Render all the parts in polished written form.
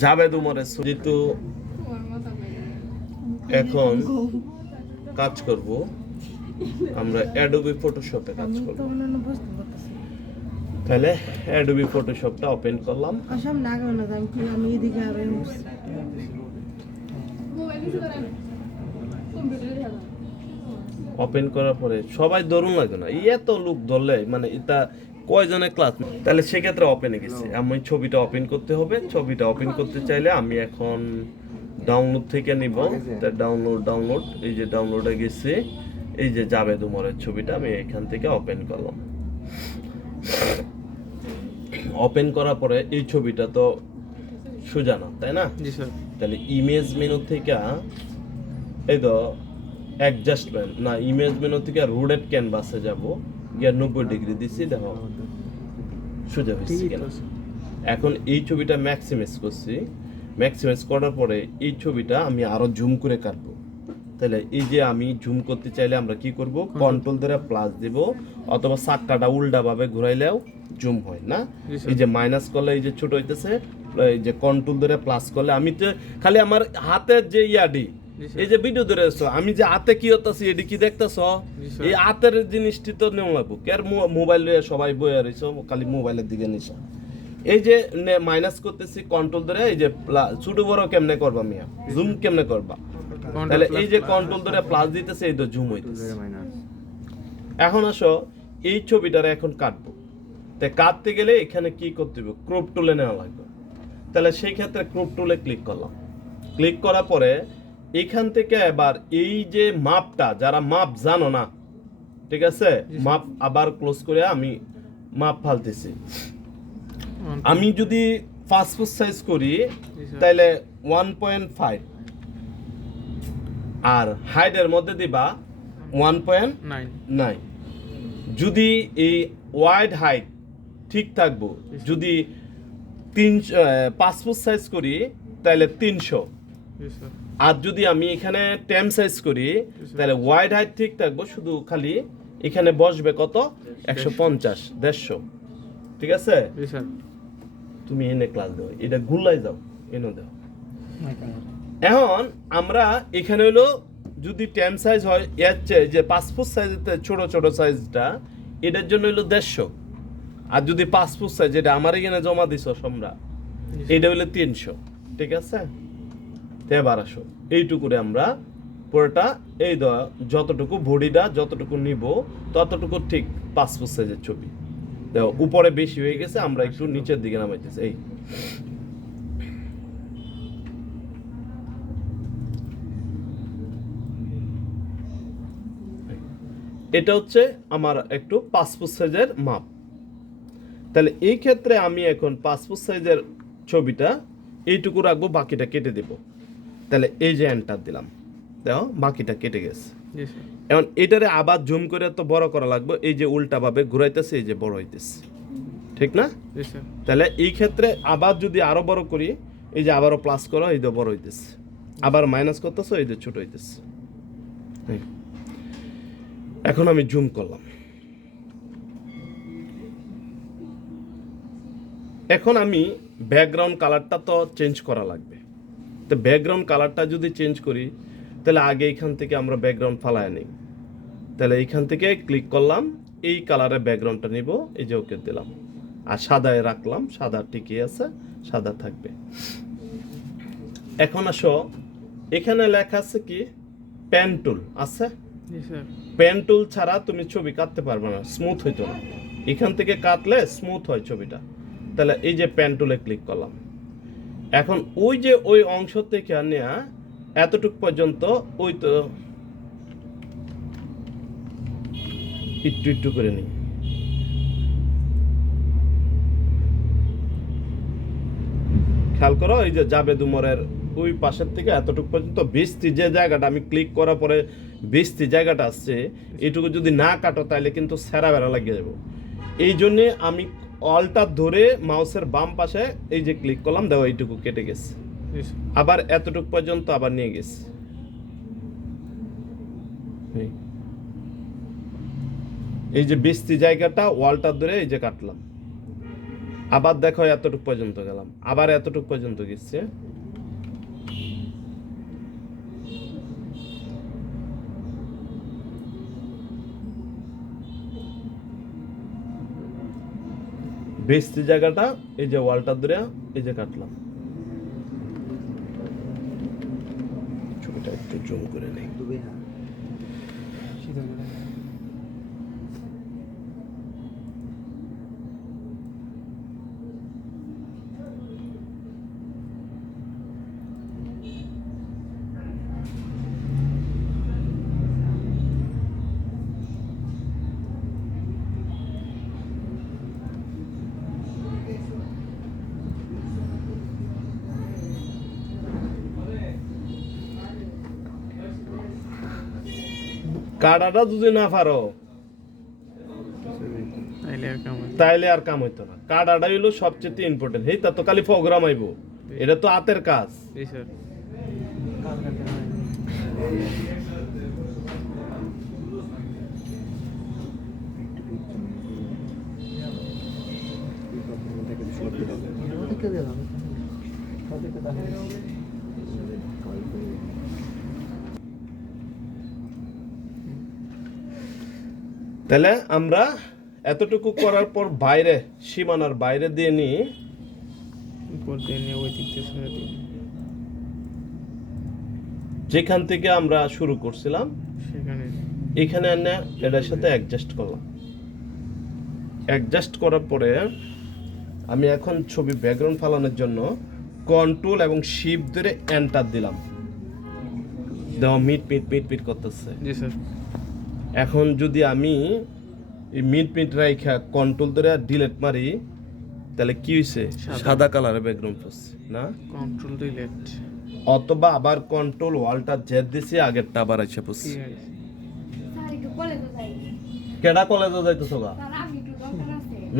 জাভেদ উমরের ছবি তো এখন কাজ করব, আমরা অ্যাডোবি ফটোশপে কাজ করব। তাহলে অ্যাডোবি ফটোশপটা ওপেন করলাম। ওপেন করার পরে সবাই ধরুন লাগে না, এত লোক ধরলে মানে এটা কয়জনে ক্লাস। তাহলে সেক্ষেত্রে ওপেনে গেছি, আমি ছবিটা ওপেন করতে হবে। ছবিটা ওপেন করতে চাইলে আমি এখন ডাউনলোড থেকে নিব। ডাউনলোড এই যে ডাউনলোডে গেছি, এই যে জাভেদ উমরের ছবিটা আমি এখান থেকে ওপেন করলাম। ওপেন করার পরে এই ছবিটা তো সোজা না, তাই না? জি স্যার। তাহলে ইমেজ মেনু থেকে এই তো অ্যাডজাস্টমেন্ট না, ইমেজ মেনু থেকে রোটেট ক্যানভাসে যাব, গিয়ে 90 ডিগ্রি দিছি, দেখো সোজা হয়েছে কিনা। এখন এই ছবিটা ম্যাক্সিমাইজ করছি। ম্যাক্সিমাইজ করার পরে এই ছবিটা আমি আরো জুম করে কাটবো। তাহলে এই যে আমি জুম করতে চাইলে আমরা কি করব, কন্ট্রোল ধরে প্লাস দেব, অথবা চাক্কাটা উল্টা ভাবে ঘুরাইলেও জুম হয় না। এই যে মাইনাস করলে এই যে ছোট হইতেছে, এই যে কন্ট্রোল ধরে প্লাস করলে আমি তো খালি আমার হাতের যে ইয়াডি, এই যে ভিডিও ধরে আছো, আমি যে হাতে কি হতাছি এডি কি দেখতেছ, এই হাতের জিনিসটি তো নেওয়া লাগবো। কে মোবাইল সবাই বইয়া রয়েছে, খালি মোবাইলের দিকে নিশা। এই যে মাইনাস করতেছি কন্ট্রোল ধরে, এই যে ছোট বড় কেমনে করবা মিয়া, জুম কেমনে করবা, তাহলে এই যে কন্ট্রোল ধরে প্লাস দিতেছে, এই তো জুম হইতেছে। এখন আসো এই ছবিটারে এখন কাটবো। তাই কাটতে গেলে এখানে কি করতে হবে, ক্রপ টুলে নেওয়া লাগবে। তাহলে সেই ক্ষেত্রে ক্রপ টুলে ক্লিক করলাম। ক্লিক করার পরে এখান থেকে এবার এই যে মাপটা, যারা মাপ জানো না, ঠিক আছে, মাপ আবার ক্লোজ করে আমি মাপ ফালতেছি। আমি যদি পাসপোর্ট সাইজ করি তাহলে 1.5, আর হাইটের মধ্যে দিবা 1.9। যদি এই ওয়াইড হাইট ঠিক থাকবো, যদি 3 পাসপোর্ট সাইজ করি তাহলে 300, আর যদি আমি এখানে 10 সাইজ করি তাহলে ওয়াইড হাইট ঠিক থাকবো, শুধু খালি এখানে বসবে কত, 150, 150, ঠিক আছে? তুমি এনে ক্লাস দাও, এটা গুলাই যাও, এনে দাও। এখন আমরা এখানে হলো যদি 10 সাইজ হয়, এর চেয়ে যে পাসপোর্ট সাইজের ছোট ছোট সাইজটা, এটার জন্য হলো 150, আর যদি পাসপোর্ট সাইজ যেটা আমার এখানে জমা দিছ তোমরা, এটা হলো 300, ঠিক আছে? তে 1200, এইটুকুরে আমরা পুরোটা এই যতটুকু বডিটা যতটুকু নিব ততটুকু ঠিক পাসপোর্ট সাইজের ছবি। দেখো উপরে বেশি হয়ে গেছে, আমরা একটু নিচের দিকে নামাইতেছি। এই এটা হচ্ছে আমার একটু পাসপোর্ট সাইজের মাপ। তাহলে এই ক্ষেত্রে আমি এখন পাসপোর্ট সাইজের ছবিটা এইটুকু রাখবো, বাকিটা কেটে দেব। তাহলে এই যে এন্টার দিলাম, দেখো বাকিটা কেটে গেছে। এখন এটারে আবার জুম করে তো বড় করা লাগবে, এই যে উল্টা ভাবে ঘুরাইতেছে, এই যে বড় হইতেছে, ঠিক না? তাহলে এই ক্ষেত্রে আবার যদি আরো বড় করি, এই যে আবারও প্লাস করো, এই যে বড় হইতেছে, আবার মাইনাস করতেছো, এই যে ছোট হইতেছে। এখন আমি জুম করলাম। এখন আমি ব্যাকগ্রাউন্ড কালারটা তো চেঞ্জ করা লাগবে। তো ব্যাকগ্রাউন্ড কালারটা যদি চেঞ্জ করি তাহলে আগে এইখান থেকে আমরা ব্যাকগ্রাউন্ড ফালায় নিই। তাহলে এইখান থেকে ক্লিক করলাম, এই কালারের ব্যাকগ্রাউন্ডটা নিব, এই যে ওকে দিলাম, আর সাদায় রাখলাম, সাদা ঠিকই আছে, সাদা থাকবে। এখন আসো এখানে লেখা আছে কি, পেন টুল আছে। পেন টুল ছাড়া তুমি ছবি কাটতে পারবে না, স্মুথ হইতো না। এখান থেকে কাটলে স্মুথ হয় ছবিটা। তাহলে এই যে পেন টুলে ক্লিক করলাম। এখন ওই যে ওই অংশ থেকে নেয়া এতটুক পর্যন্ত, ওই তো একটু একটু করে নিই। খেয়াল করো, এই যে জাভেদ উমরের ওই পাশের থেকে এতটুকু পর্যন্ত বেশি যে জায়গাটা আমি ক্লিক করার পরে বেশি জায়গাটা আসছে, এইটুকু যদি না কাটো তাহলে কিন্তু সেরা বেড়া লাগিয়ে যাবো। এই জন্যে আমি অলটা ধরে মাউসের বাম পাশে এই যে ক্লিক করলাম, দেখো এইটুকু কেটে গেছে, আবার এতটুকু পর্যন্ত আবার নিয়ে গেছে। এই যে বেশি জায়গাটা ওয়ালটা ধরে এই যে কাটলাম, আবার দেখো এতটুকু পর্যন্ত গেলাম, আবার এতটুকু পর্যন্ত গেছে। বেস্তি জায়গাটা এই যে ওয়ালটা ধরে এই যে কাটলাম। ছবিটা একটু জুম করে নেই। কাটাটা যদি না পারো তাইলে আর কাম হইতো না। কাটাটা হইলো সবচেয়ে ইম্পর্টেন্ট। হেই তা তো খালি প্রোগ্রাম আইবো, এটা তো হাতের কাজ। তাহলে আমরা এতটুকু করার পর বাইরে, সীমানার বাইরে দিয়ে নিয়ে যেখান থেকে আমরা শুরু করছিলাম এখানে এনে এটার সাথে অ্যাডজাস্ট করলাম। অ্যাডজাস্ট করার পরে আমি এখন ছবি ব্যাকগ্রাউন্ড ফালানোর জন্য কন্ট্রোল এবং শিফট ধরে এন্টার দিলাম। দাও মিট মিট মিট মিট করতেছে। জি স্যার। এখন যদি আমি এই মিট মিট রাইখা কন্ট্রোল ধরে ডিলিট মারি তাহলে কি হইছে? সাদা কালারের ব্যাকগ্রাউন্ড পাচ্ছি না? Control delete. অথবা আবার কন্ট্রোল ওয়ালটা জেড দিছি, আগেরটা আবার আইসা পড়ছি। কেডা কলেজে যাইতেছো গা?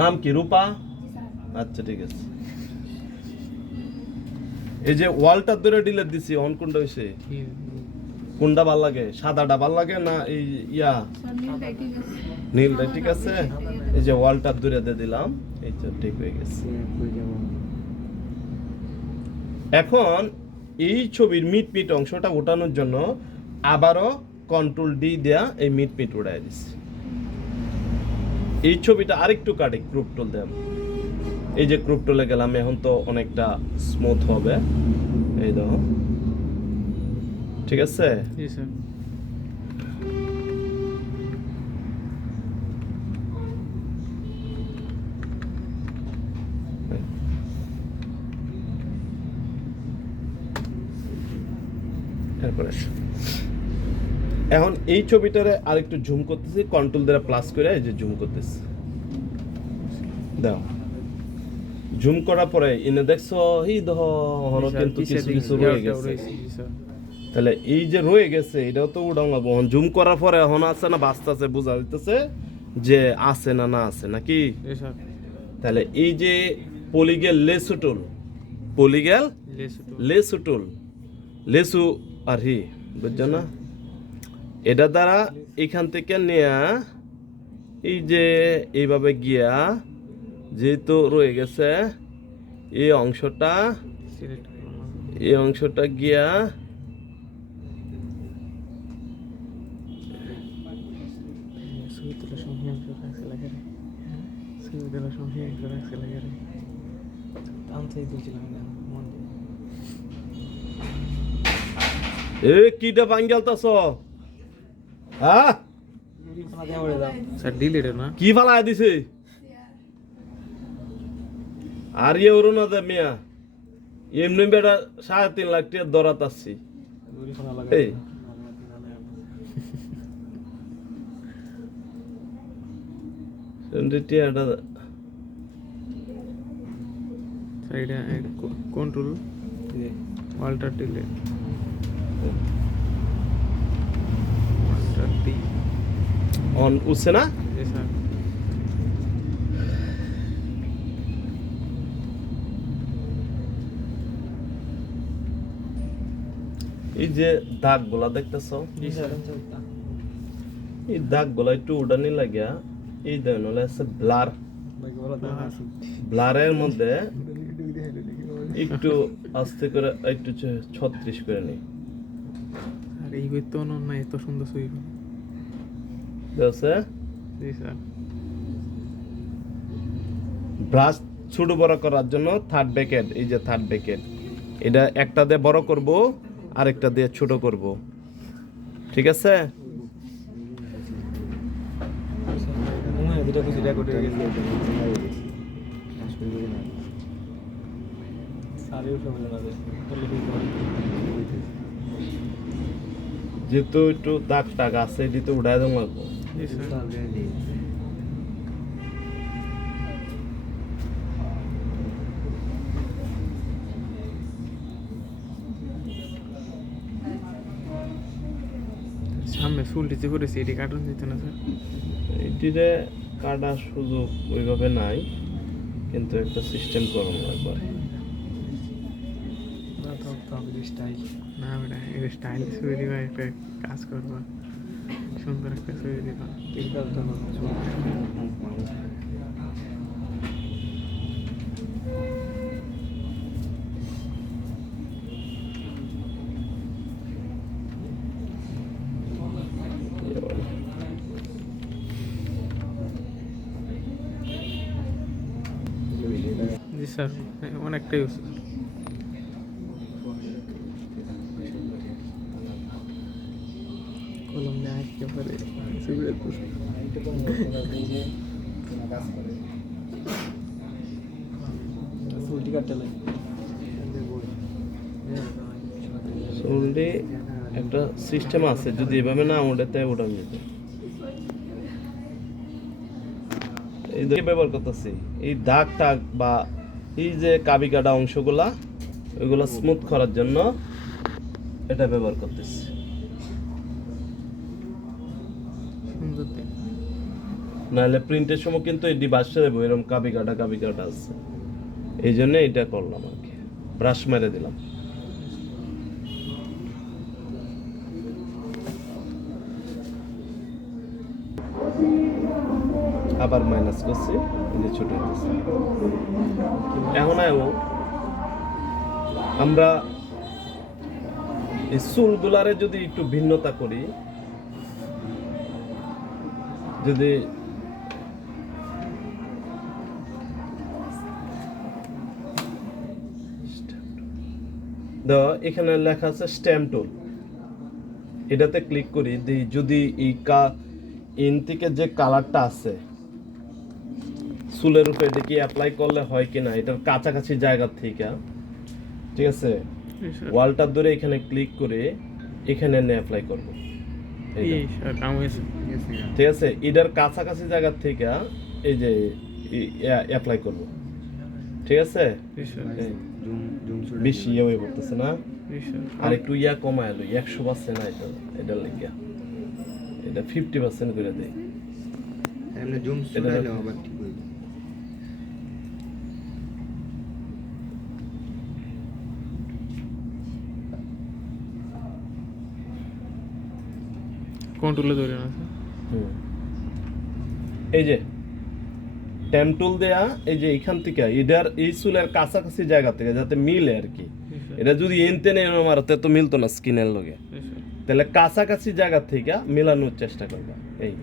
নাম কি? রূপা? আচ্ছা ঠিক আছে। এই যে ওয়ালটা ধরে ডিলিট দিছি, অন কোনটা হইছে? কোনটা ভাল লাগে? সাদাটা ভাল লাগে না এই ইয়া নীলটা? ঠিক আছে, এই যে ওয়ালটা ধরে দিয়ে দিলাম, এই তো ঠিক হয়ে গেছে। এখন এই ছবির মিট মিট অংশটা ওঠানোর জন্য আবারও কন্ট্রোল ডি দেয়া এই মিট মিট উঠাই দিচ্ছি। এই ছবিটা আরেকটু কাটে ক্রপ টুল দেব। এই যে ক্রপ টুলে গেলাম, এখন তো অনেকটা স্মুথ হবে। এই দেখো, ঠিক আছে? জি স্যার। এখন এই ছবিটারে আরেকটু জুম করতেছি, কন্ট্রোল দ্বারা প্লাস করে এই যে জুম করতেছি। দাও জুম করার পরে ইনে দেখছো এই দেখো হলো কিন্তু কিছু কিছু রয়ে গেছে। তাহলে এই যে রয়ে গেছে এটাও তো উড়াও লাগবো। জুম করার পরে এখন আছে না বাঁচতেছে, বোঝা যাইতেছে যে আছে না না আছে নাকি? তাহলে এই যে পলিগেল লেসু টুল, পলিগেল লেসু টুল, লেসু আর হি, বুঝছো না? এটা দ্বারা এখান থেকে নেয়া এই যে এইভাবে গিয়া যেহেতু রয়ে গেছে এই অংশটা গিয়া এ কিটা ভাঙ্গালতাছ? হ্যাঁ স্যার ডিলিট না কি ফালায় দিছে? আর ইয়ে ওর না দে মিয়া, এমনি বেটা 3.5 লাখ টাকা দরাত আসছি। এই কন্ট্রোল অল্টার ডিলিট অন উঠছে না? জি স্যার। এই যে দাগগুলা দেখতেছো, এই দাগগুলা একটু উড়ানি লাগিয়া এই দেন হলে আছে ব্লার, ব্লারের মধ্যে একটু আস্তে করে একটু 36 করে নি আর এই তো না এত সুন্দর ছবি দেখছে জি স্যার ব্রাশ ছোট বড় করার জন্য থার্ড ব্যাকেট, এই যে থার্ড ব্যাকেট, এটা একটা দিয়ে বড় করব আরেকটা দিয়ে ছোট করব, ঠিক আছে? যেহেতু একটু দাগ টাগ আছে এটি তো উঠায় দেওয়া লাগবো। জি স্যার সামনে চুল দিতে করেছি এটি কার্টুন দিতে না স্যার এটিরে কাটার সুযোগ ওইভাবে নাই, কিন্তু একটা সিস্টেম করুন একবার। না বেটা এটা স্টাইল ছবি দিবা একটা কাজ করবা সুন্দর একটা ছবি দিবা জি স্যার অনেকটাই ইউজ কলম নিয়ে একেবারে চুলটি একটা সিস্টেম আছে, যদি এভাবে না ওঠে তাই ওঠান যেত। এই যে ব্যবহার করতেছি এই দাগ টাগ বা এই যে কাবি কাটা অংশগুলা ওইগুলো স্মুথ করার জন্য এটা ব্যবহার করতেছি। সুন্দর দেখ নাহলে প্রিন্টের সময় কিন্তু এটি বাসে দেবো, এরকম কাবি কাটা আছে, এই জন্য এটা করলাম আর কি, ব্রাশ মেরে দিলাম। আবার মাইনাস করছি, এই যে ছোট হইতেছে। এখন আমরা এই চুলগুলারে যদি একটু ভিন্নতা করি, যদি এখানে লেখা আছে স্ট্যাম্প টুল, এটাতে ক্লিক করি, যদি এই ইন থেকে যে কালারটা আছে চুলের উপরে এটা কি অ্যাপ্লাই করলে হয় কিনা এটার কাছাকাছি জায়গা থেকে, ঠিক আছে, ওয়ালটা ধরে এখানে ক্লিক করে এখানে এনে অ্যাপ্লাই করব, ঠিক আছে, এটার কাছাকাছি জায়গা থেকে এই যে অ্যাপ্লাই করব, ঠিক আছে। বেশি ইয়ে হয়ে পড়তেছে না, আর একটু ইয়া কমায় এলো 100% না, এটার লেগে এটা 50% করে দেয়। কোন টুলে ধরে না এই যে ট্যাম টুল দেয়া, এই যে এখান থেকে এটার এই চুলের কাছাকাছি জায়গা থেকে যাতে মিলে আর কি, এটা যদি এনতে নেই মারতে তো মিলতো না স্কিনের লগে, তাহলে কাছাকাছি জায়গা থেকে মেলানোর চেষ্টা করবা। এই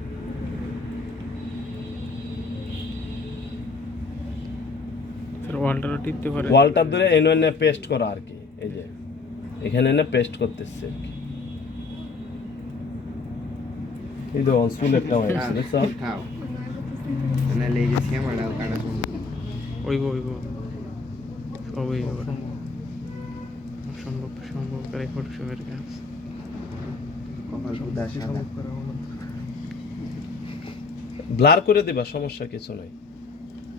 ওয়ালটা ধরে এনে পেস্ট করা আর কি, এই যে এখানে এনে পেস্ট করতেছে আর কি। এই তো চুল একটা হয়েছে দেখছো, সম্ভব করে ফটোশপের কাজ ব্লার করে দিবা, সমস্যা কিছু নাই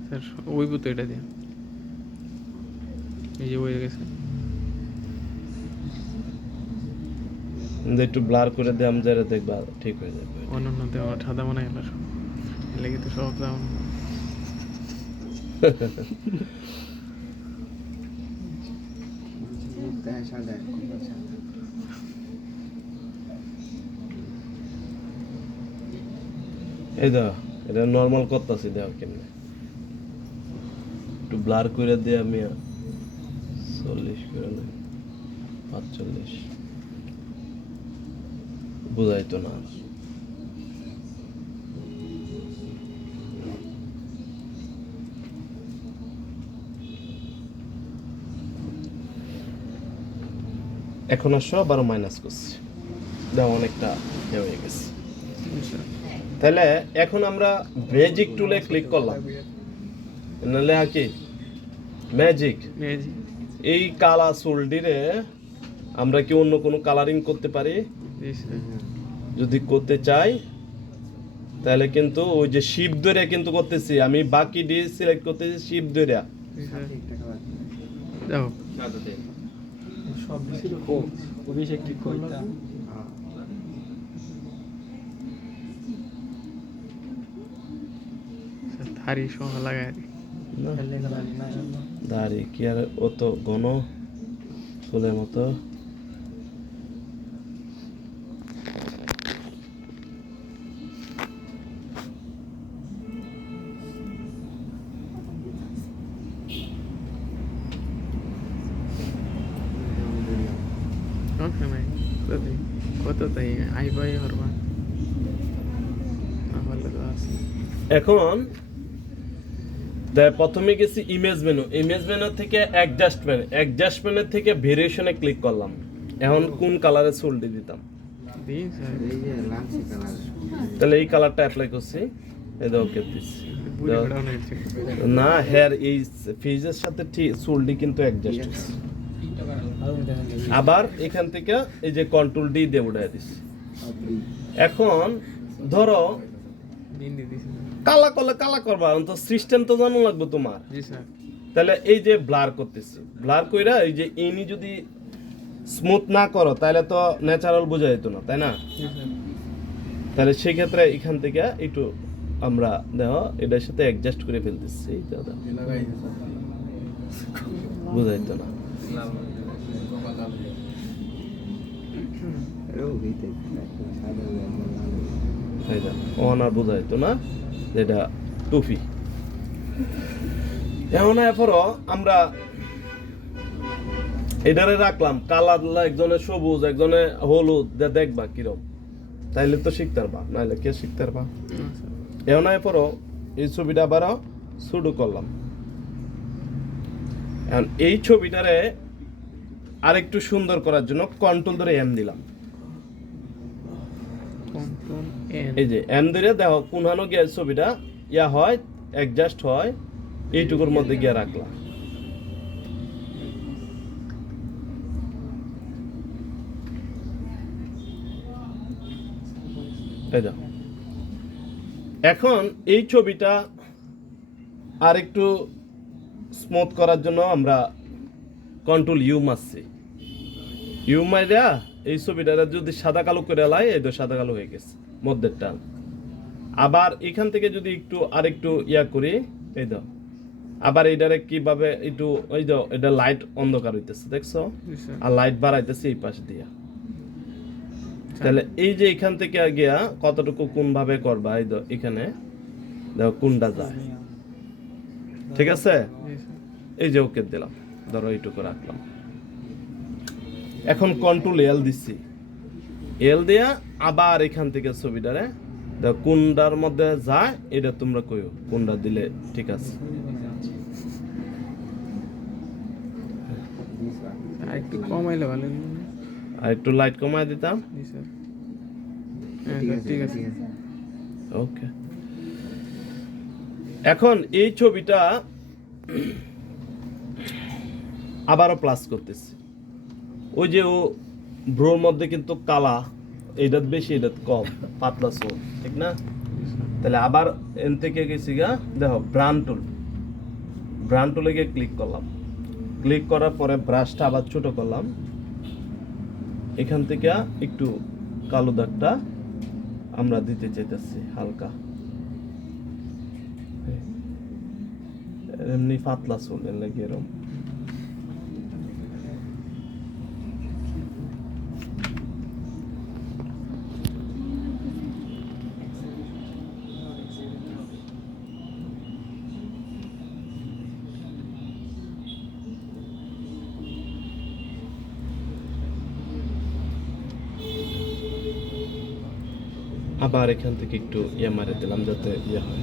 স্যার। ওই তো এটা দিয়ে এই যে হয়ে গেছে, একটু ব্লার করে দিলাম যারা দেখবা ঠিক হয়ে যাবে। অন্যান্য দেওয়া সাদা মনে গেল সব লেগে তো সব যাওয়া এই দাও, এটা নর্মাল করতেছি, দাও কেমনে ব্লার করে দিয়ে আমি 40 করে নেই 45 বুঝাইতো না এখন আর সব আরো মাইনাস করছি দাও অনেকটা হয়ে গেছে তাহলে এখন আমরা ম্যাজিক টুলে ক্লিক করলাম নাহলে কি ম্যাজিক ম্যাজিক এই কালা সোলডিরে আমরা কি অন্য কোনো কালারিং করতে পারি জি স্যার যদি করতে চাই তাহলে কিন্তু ওই যে শিপ ধরে কিন্তু করতেছি আমি বাকি ডি সিলেক্ট করতেছি শিপ ধরে জি স্যার যাও সব ছিল অভিষেক কি কইতা স্যার থারি সহ লাগাই না খেলে গেলাম না দাড়ি কি আর অত ঘন চুলের মতো ওকে ভাই কত তাই আইবাই হরবা ভালো তো আছে এখন প্রথমে গেছি ইমেজ মেনু থেকে অ্যাডজাস্টমেন্টের থেকে ভেরিয়েশনে ক্লিক করলাম এখন কোন কালারে সোল্ডি দিতাম দিন স্যার তাহলে এই কালারটা অ্যাপ্লাই করছি এই দাও ওকে দিচ্ছি বুড়ি বড় হয়েছে না হেয়ার এই ফেজের সাথে ঠিক সোল্ডি কিন্তু অ্যাডজাস্ট হচ্ছে আবার এখান থেকে এই যে কন্ট্রোল ডি দিয়ে উঠাই দিচ্ছি এখন ধরো দিন দিছি কালা করলে কালা করবা তো সিস্টেম তো জানা লাগবে তোমার জি স্যার তাহলে এই যে ব্লার করতেছি ব্লার কইরা এই যে ইনি যদি স্মুথ না করো তাহলে তো ন্যাচারাল বোঝা যেত না তাই না জি স্যার তাহলে সেই ক্ষেত্রে এখান থেকে একটু আমরা দেখো এটার সাথে অ্যাডজাস্ট করে ফেলতেছি দাদা বোঝা যেত না এই দেখো ওনার বোঝা যেত না যেটা টুপি এখন এরপরও আমরা এটারে রাখলাম কালার একজনের সবুজ একজনের হলুদ দেখবা কিরম তাইলে তো শিখতে পারবা নাহলে কে শিখতে পারবা এখন এরপরও এই ছবিটা আবারও শুরু করলাম এখন এই ছবিটারে আরেকটু সুন্দর করার জন্য কন্ট্রোল ধরে এম দিলাম কন্ট্রোল এন এই যে এম ধরে দেখো কোনখানো গিয়ে ছবিটা ইয়া হয় অ্যাডজাস্ট হয় এইটুকুর মধ্যে গিয়ে রাখলাম এই দেখো এখন এই ছবিটা আর একটু স্মুথ করার জন্য আমরা কন্ট্রোল ইউ মারছি ইউ মাইরা এই ছবিটা যদি সাদা কালো করে লাই এই তো সাদা কালো হয়ে গেছে মধ্যেরটা আবার এখান থেকে যদি একটু আরেকটু ইয়া করি এই দাও আবার এইটারে কিভাবে একটু ওই দাও এটা লাইট অন্ধকার হইতেছে দেখছো জি স্যার আর লাইট বাড়াইতেছে এই পাশ দিয়া তাহলে এই যে এখান থেকে গিয়া কতটুকু কোন ভাবে করবা এই দাও এখানে দেখো কোনটা যায় ঠিক আছে জি স্যার এই যে ওকে দিলাম ধরো এইটুকু রাখলাম এখন কন্ট্রোল এল দিচ্ছি এল দিয়া আবার এখান থেকে ছবিটারে দেখো কোনটার মধ্যে যায় এটা তোমরা কইও কোনটা দিলে ঠিক আছে আর একটু কমাইলে ভালো হতো না? আর একটু লাইট কমায় দিতাম জি স্যার হ্যাঁ স্যার ঠিক আছে ওকে এখন এই ছবিটা আবারও প্লাস করতেছি ওই যে ও ব্রোর মধ্যে কিন্তু কালা এটা বেশি এটা কম পাতলা সোল ঠিক না তাহলে আবার এন থেকে গেছি গা দেখো ব্রান্ড টুলে গিয়ে ক্লিক করলাম ক্লিক করার পরে ব্রাশটা আবার ছোট করলাম এখান থেকে একটু কালো দাগটা আমরা দিতে চাইতেছি হালকা এমনি পাতলা চুল এর লাগে এরকম আবার এখান থেকে একটু ইয়ে মারে দিলাম যাতে ইয়ে হয়।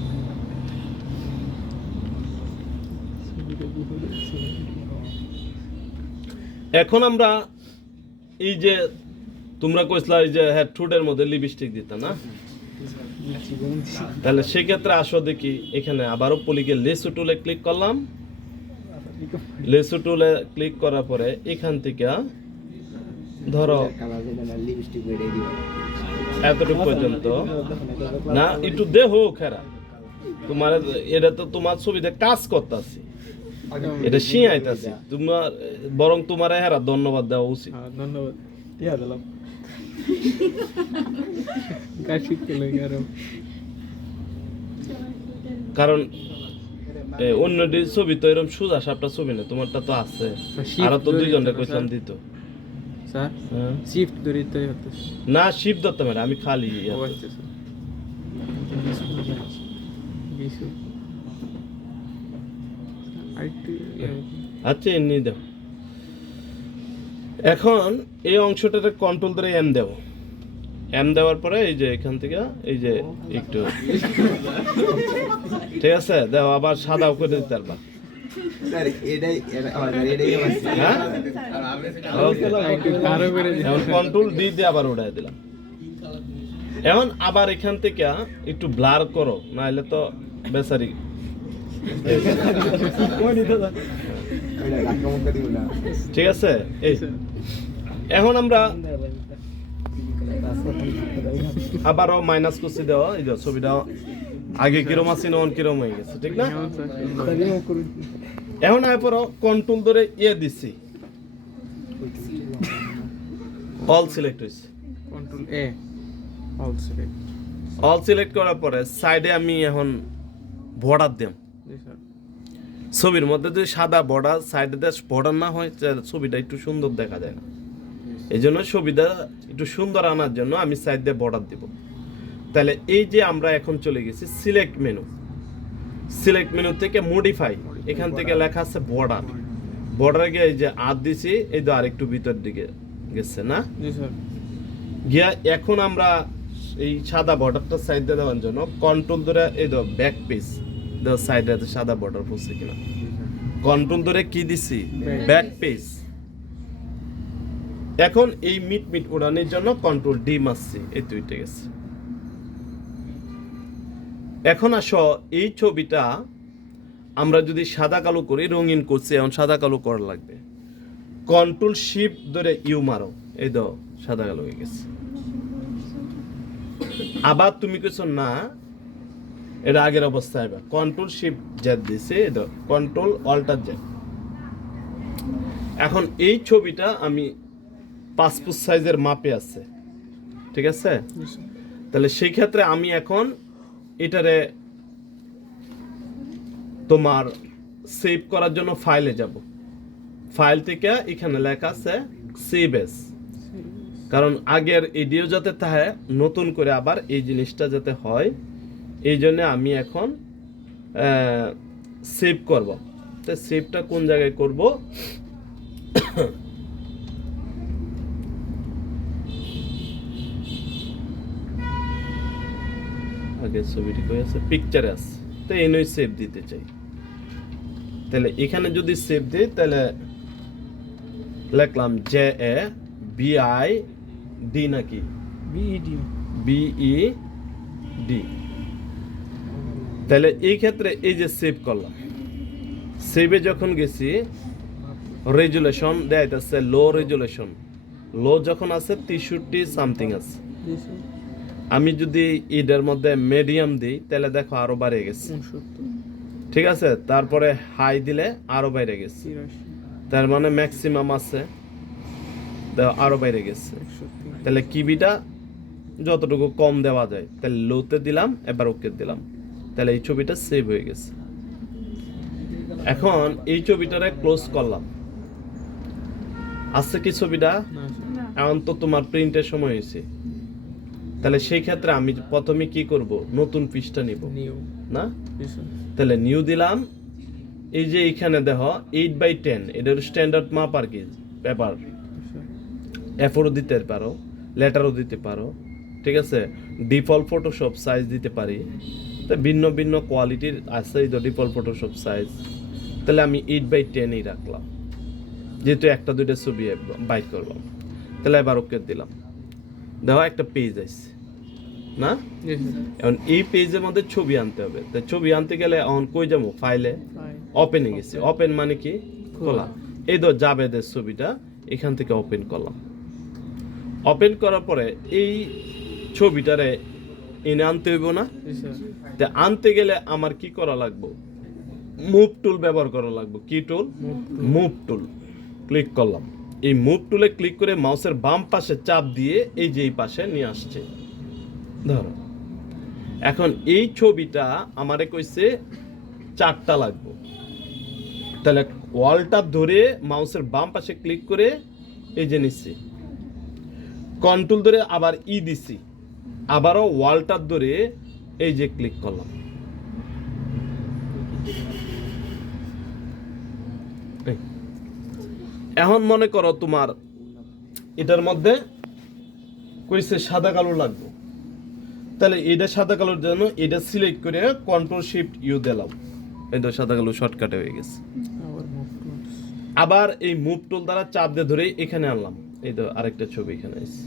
এখন আমরা এই যে তোমরা কইছলা এই যে হেড ঠোঁটের মধ্যে লিপস্টিক দিতা না, তাহলে সেক্ষেত্রে আসো দেখি এখানে আবারও পলিকে লেসু টুলে ক্লিক করলাম। লেসু টুলে ক্লিক করার পরে এখান থেকে ধরো এতটুকু পর্যন্ত না, একটু দেহ খেরা তোমার, এটা তো তোমার ছবিতে কাজ করতেছি, এটা শিয়াইতাছি তোমার, বরং তোমার হেরা ধন্যবাদ দেওয়া উচিত। ধন্যবাদ। টিয়া দিলাম। কাশিক কেলে আরো কারণ অন্যটির ছবি তো এরকম সোজা সাপটা ছবি না, তোমারটা তো আছে, আর তো দুইজনটা কইছিলাম দিত। স্যার হ্যাঁ। শিফট ধরে তো হচ্ছে না শিব দত্ত ম্যাডাম, আমি খালি ও আচ্ছা স্যার বিশু আইটি আচ্ছা এমনি দাও। এখন এই অংশটাতে কন্ট্রোল ধরে এম দেব, এম দেওয়ার পরে এই যে এখান থেকে এই যে একটু ঠিক আছে দাও, আবার সাদাও করে দিতে পারবা। হ্যাঁ কারো করে এখন কন্ট্রোল ডি দিয়ে আবার উঠাই দিলাম। এখন আবার এখান থেকে একটু ব্লার করো, নাহলে তো বেচারি। ঠিক আছে, এই এখন আমরা আবারও মাইনাস করছি দেওয়া, এই যে ছবিটা আগে কিরম আছে না কিরম হয়ে গেছে, ঠিক না? এখন এরপর কন্ট্রোল ধরে ইয়ে দিছি, অল সিলেক্ট হয়েছে। কন্ট্রোল এ অল সিলেক্ট অল সিলেক্ট করার পরে সাইডে আমি এখন বর্ডার দিম। জি স্যার ছবির মধ্যে যদি সাদা বর্ডার সাইডে দিয়ে বর্ডার না হয় তাহলে ছবিটা একটু সুন্দর দেখা যায় না, এই জন্য ছবিটা একটু সুন্দর আনার জন্য আমি সাইড দিয়ে বর্ডার দিব। তাহলে এই যে আমরা এখন চলে গেছি সিলেক্ট মেনু, সিলেক্ট মেনু থেকে মডিফাই, এখান থেকে লেখা আছে বর্ডার, বর্ডারে গিয়ে এই যে আর দিছি, এই তো আরেকটু ভিতর দিকে গেছে না জি স্যার গিয়া। এখন আমরা এই সাদা বর্ডারটা সাইডে দেওয়ার জন্য কন্ট্রোল ধরে এই তো ব্যাক পেজ দেওয়ার সাইডে সাদা বর্ডার পড়ছে কিনা, কন্ট্রোল ধরে কি দিছি ব্যাক পেজ। এখন এই মিট মিট উড়ানোর জন্য কন্ট্রোল ডি মারছি, এই তো উঠে গেছে। এখন আসো এই ছবিটা আমরা যদি সাদা কালো করি, রঙিন করছি, এখন সাদা কালো করা লাগবে। কন্ট্রোল শিফট ধরে ইউ মারো, এই তো সাদা কালো হয়ে গেছে। আবার তুমি কিছু না, এটা আগের অবস্থায় আইবা, কন্ট্রোল শিফট জেড দিছে, এই তো কন্ট্রোল অল্টার জেড। এখন এই ছবিটা আমি 5 ফুট সাইজের মাপে আছে, ঠিক আছে? তাহলে সেই ক্ষেত্রে আমি এখন এটারে তোমার সেভ করার জন্য ফাইলে যাব, ফাইল থেকে এখানে লেখা আছে সেভ এস, কারণ আগের এডিও যাতে থাকে নতুন করে আবার এই জিনিসটা যাতে হয়, এই জন্য আমি এখন সেভ করব। তো সেভটা কোন জায়গায় করব? আগে ছবিটি কই আছে, পিকচারে আছে, তো এই নই সেভ দিতে চাই। তাহলে এখানে যদি সেভ দিই তাহলে লিখলাম J A B I D নাকি বিইডি বিই ডি। তাহলে এই ক্ষেত্রে এই যে সেভ করলাম, সেভে যখন গেছি রেজুলেশন দেখাইতেছে লো রেজুলেশন, লো যখন আছে 63 সামথিং আছে। জি স্যার আমি যদি এটার মধ্যে মিডিয়াম দিই তাহলে দেখো আরো বাইরে গেছে, 69 ঠিক আছে? তারপরে হাই দিলে আরো বাইরে গেছে, 83 তার মানে ম্যাক্সিমাম আছে, আরো বাইরে গেছে। 61 তাহলে কিবিটা যতটুকু কম দেওয়া যায়, তাহলে লোতে দিলাম, এবার ওকে দিলাম, তাহলে এই ছবিটা সেভ হয়ে গেছে। এখন এই ছবিটারে ক্লোজ করলাম, আছে কি ছবিটা? না স্যার এখন তো তোমার প্রিন্টের সময় হয়েছে, তাহলে সেই ক্ষেত্রে আমি প্রথমে কি করব? নতুন পৃষ্ঠা নিব নিউ না, জি স্যার তাহলে নিউ দিলাম। এই যে এখানে দেখো 8/10 এটার স্ট্যান্ডার্ড মাপ আর কি পেপার, স্যার এফোরও দিতে পারো, লেটারও দিতে পারো, ঠিক আছে, ডিফল্ট ফটোশপ সাইজ দিতে পারি। তো ভিন্ন ভিন্ন কোয়ালিটির আছে এই ডিফল্ট ফটোশপ সাইজ। তাহলে আমি 8/10 রাখলাম, যেহেতু একটা দুইটা ছবি বাইট করলাম। তাহলে এবার ওকে দিলাম, দেখো একটা পেজ আছে না। জি স্যার। এখন এই পেজের মধ্যে ছবি আনতে হবে। তো ছবি আনতে গেলে এখন কই যাবো, ফাইলে ওপেনে গেছি। ওপেন মানে কি, খোলা। এই তো জাবেদের ছবিটা এখান থেকে ওপেন করলাম। ওপেন করার পরে এই ছবিটারে এনে আনতে হইব না। জি স্যার। তা আনতে গেলে আমার কি করা লাগবে, মুভ টুল ব্যবহার করা লাগবে। কি টুল, মুভ টুল। ক্লিক করলাম, এই মুভ টুলে ক্লিক করে মাউসের বাম পাশে চাপ দিয়ে এই যে এই পাশে নিয়ে আসছে। ধরো এখন এই ছবিটা আমারে কইছে 4টা লাগবে। তাহলে ওয়ালটা ধরে মাউসের বাম পাশে ক্লিক করে এই যে নিচ্ছি, কন্ট্রোল ধরে আবার দিছি, আবারও ওয়ালটা ধরে এই যে ক্লিক করলাম। এখন মনে করো তোমার এটার মধ্যে কইছে সাদা কালো লাগবে, তাহলে এটা সাদা কালোর জন্য এটা সিলেক্ট করে Ctrl+Shift+U দিলাম, এটা সাদা কালো শর্টকাটে হয়ে গেছে। আবার মুভ টুলস। আবার এই মুভ টুল দ্বারা চাপ দিয়ে ধরে এখানে আনলাম, এই তো আরেকটা ছবি এখানে আছে।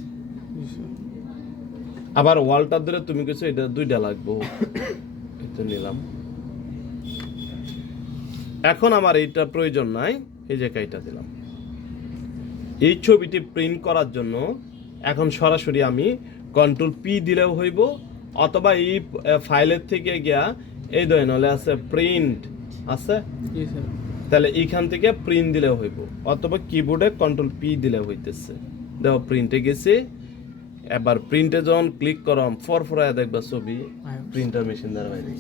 জি স্যার। আবার ওয়ালটা ধরে তুমি কিছু এটা 2টা লাগবে, এটা নিলাম। এখন আমার এইটা প্রয়োজন নাই, এই যে কাইটা দিলাম। এই ছবিটি প্রিন্ট করার জন্য এখন সরাসরি আমি Ctrl+P দিলেও হইব, অথবা এই ফাইলের থেকে গিয়া এই ধরেন হলে আছে প্রিন্ট আছে, জি স্যার। তাহলে এইখান থেকে প্রিন্ট দিলেও হইব, অথবা কিবোর্ডে Ctrl+P দিলেও হইতেছে। দেখো প্রিন্টে গেছে। এবার প্রিন্টে যখন ক্লিক করম ফরফরায় দেখবা ছবি প্রিন্টার মেশিন দ্বারা বাইরে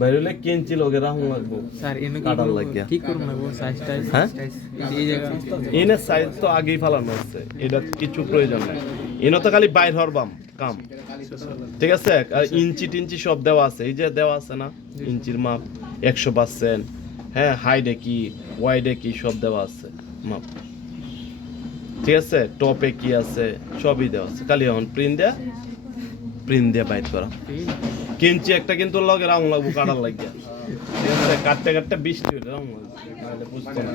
বাইরে হলে কেঞ্চি লগে রাহুন লাগবো, স্যার এনে কাটার লাগিয়া। কি করব না গো, সাইজ টাইজ হ্যাঁ? এই জায়গা এনে সাইজ তো আগেই ফালানো আছে, এটা কিছু প্রয়োজন নাই। এনে তো খালি বাইর হরবাম কাম, ঠিক আছে। আর ইঞ্চি টিঞ্চি সব দেওয়া আছে, এই যে দেওয়া আছে না, ইঞ্চির মাপ 100%, হ্যাঁ, হাইডে কি ওয়াইডে কি সব দেওয়া আছে মাপ, ঠিক আছে। টপে কি আছে সবই দেওয়া আছে, খালি এখন প্রিন্ট দিয়ে বাইট করা। কিঞ্চি একটা কিন্তু লগে রাউন্ড লাগবো কাটার লাগিয়া, ঠিক আছে। কাটতে কাটতে 20 রাউন্ড লাগবে, বুঝতে না।